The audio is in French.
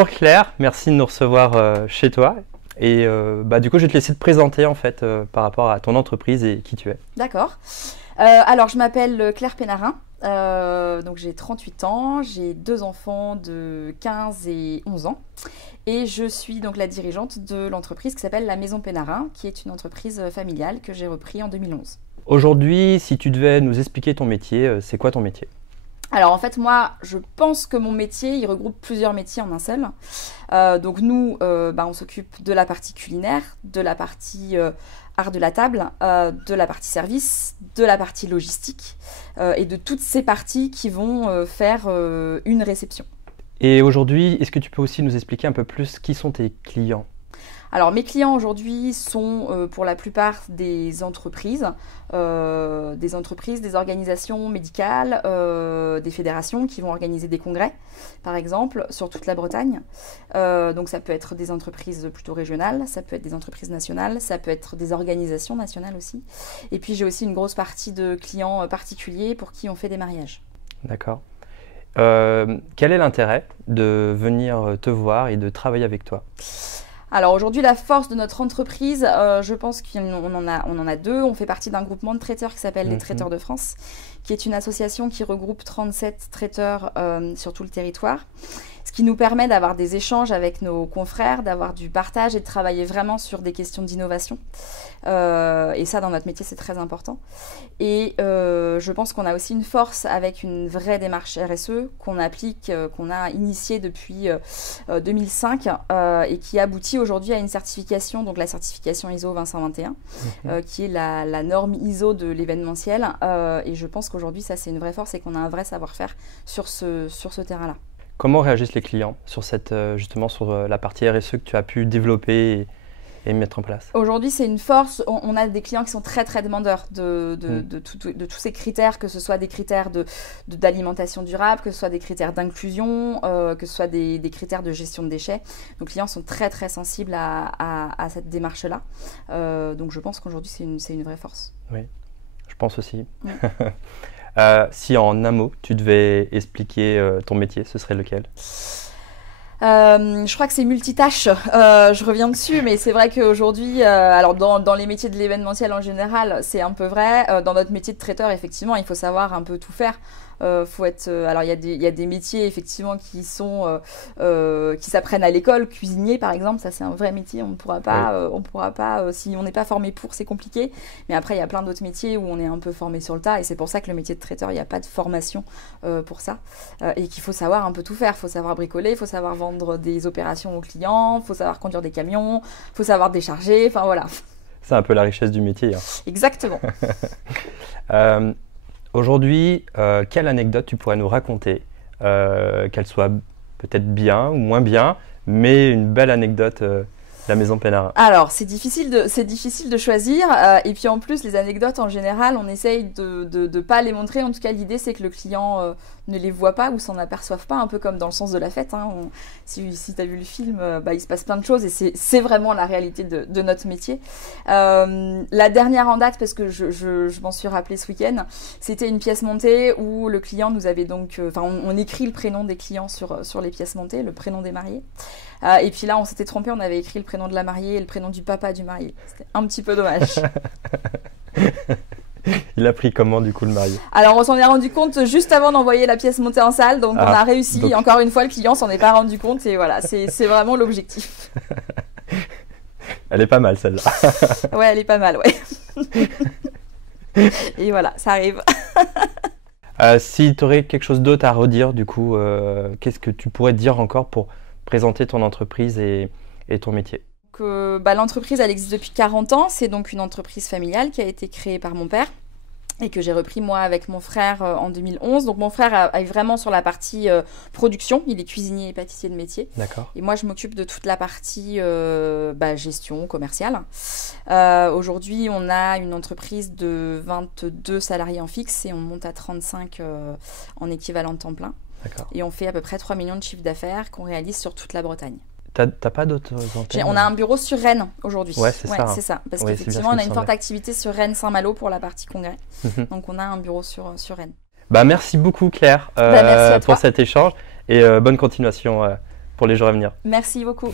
Bonjour Claire, merci de nous recevoir chez toi. Et du coup, je vais te laisser te présenter en fait par rapport à ton entreprise et qui tu es. D'accord. Alors, je m'appelle Claire Pénarin. Donc, j'ai 38 ans. J'ai 2 enfants de 15 et 11 ans. Et je suis donc la dirigeante de l'entreprise qui s'appelle La Maison Pénarin, qui est une entreprise familiale que j'ai repris en 2011. Aujourd'hui, si tu devais nous expliquer ton métier, c'est quoi ton métier? Alors en fait, moi, je pense que mon métier, il regroupe plusieurs métiers en un seul. Donc nous, on s'occupe de la partie culinaire, de la partie art de la table, de la partie service, de la partie logistique et de toutes ces parties qui vont faire une réception. Et aujourd'hui, est-ce que tu peux aussi nous expliquer un peu plus qui sont tes clients? Alors mes clients aujourd'hui sont pour la plupart des entreprises, des organisations médicales, des fédérations qui vont organiser des congrès, par exemple, sur toute la Bretagne. Donc ça peut être des entreprises plutôt régionales, ça peut être des entreprises nationales, ça peut être des organisations nationales aussi. Et puis j'ai aussi une grosse partie de clients particuliers pour qui on fait des mariages. D'accord. Quel est l'intérêt de venir te voir et de travailler avec toi? Alors aujourd'hui, la force de notre entreprise, je pense qu'on en a deux. On fait partie d'un groupement de traiteurs qui s'appelle les Traiteurs de France, qui est une association qui regroupe 37 traiteurs sur tout le territoire. Ce qui nous permet d'avoir des échanges avec nos confrères, d'avoir du partage et de travailler vraiment sur des questions d'innovation. Et ça, dans notre métier, c'est très important. Et je pense qu'on a aussi une force avec une vraie démarche RSE qu'on applique, qu'on a initiée depuis 2005 et qui aboutit aujourd'hui à une certification, donc la certification ISO 20121, qui est la norme ISO de l'événementiel. Et je pense qu'aujourd'hui, ça, c'est une vraie force et qu'on a un vrai savoir-faire sur ce terrain-là. Comment réagissent les clients sur justement sur la partie RSE que tu as pu développer et mettre en place? Aujourd'hui, c'est une force. On a des clients qui sont très très demandeurs de tous ces critères, que ce soit des critères d'alimentation durable, que ce soit des critères d'inclusion, que ce soit des critères de gestion de déchets. Nos clients sont très très sensibles à cette démarche-là. Donc je pense qu'aujourd'hui, c'est une vraie force. Oui, je pense aussi. Si en un mot, tu devais expliquer ton métier, ce serait lequel? Je crois que c'est multitâche, je reviens dessus, mais c'est vrai qu'aujourd'hui, alors dans les métiers de l'événementiel en général, c'est un peu vrai. Dans notre métier de traiteur, effectivement, il faut savoir un peu tout faire. Faut être, alors il y a des métiers effectivement qui s'apprennent à l'école, cuisinier par exemple, ça c'est un vrai métier, on ne pourra pas, si on n'est pas formé pour, c'est compliqué. Mais après il y a plein d'autres métiers où on est un peu formé sur le tas et c'est pour ça que le métier de traiteur, il n'y a pas de formation pour ça et qu'il faut savoir un peu tout faire. Il faut savoir bricoler, il faut savoir vendre des opérations aux clients, il faut savoir conduire des camions, il faut savoir décharger, enfin voilà. C'est un peu la richesse du métier. Hein. Exactement. Aujourd'hui, quelle anecdote tu pourrais nous raconter, qu'elle soit peut-être bien ou moins bien, mais une belle anecdote de la Maison Pénarin? Alors, c'est difficile de choisir. Et puis en plus, les anecdotes, en général, on essaye de pas les montrer. En tout cas, l'idée, c'est que le client ne les voit pas ou s'en aperçoive pas, un peu comme dans Le Sens de la Fête. Hein. Si tu as vu le film, il se passe plein de choses et c'est vraiment la réalité de notre métier. La dernière en date, parce que je m'en suis rappelée ce week-end, c'était une pièce montée où le client nous avait donc... on écrit le prénom des clients sur les pièces montées, le prénom des mariés. Et puis là, on s'était trompé, on avait écrit le prénom de la mariée et le prénom du papa du marié. C'était un petit peu dommage. Il a pris comment du coup le marié? Alors on s'en est rendu compte juste avant d'envoyer la pièce montée en salle, donc on a réussi. Donc... Encore une fois, le client s'en est pas rendu compte et voilà, c'est vraiment l'objectif. Elle est pas mal celle-là. Ouais, elle est pas mal, ouais. Et voilà, ça arrive. Si tu aurais quelque chose d'autre à redire, du coup, qu'est-ce que tu pourrais dire encore pour présenter ton entreprise et ton métier? L'entreprise, elle existe depuis 40 ans. C'est donc une entreprise familiale qui a été créée par mon père et que j'ai repris moi avec mon frère en 2011. Donc mon frère est vraiment sur la partie production. Il est cuisinier et pâtissier de métier. D'accord. Et moi, je m'occupe de toute la partie gestion commerciale. Aujourd'hui, on a une entreprise de 22 salariés en fixe et on monte à 35 en équivalent de temps plein. D'accord. Et on fait à peu près 3 millions de chiffres d'affaires qu'on réalise sur toute la Bretagne. T'as pas d'autres antennes? On a un bureau sur Rennes aujourd'hui. Ouais, c'est ça. C'est ça. Parce qu'effectivement, on a une forte activité sur Rennes-Saint-Malo pour la partie congrès. Donc, on a un bureau sur Rennes. Merci beaucoup, Claire, Merci à toi pour cet échange et bonne continuation pour les jours à venir. Merci beaucoup.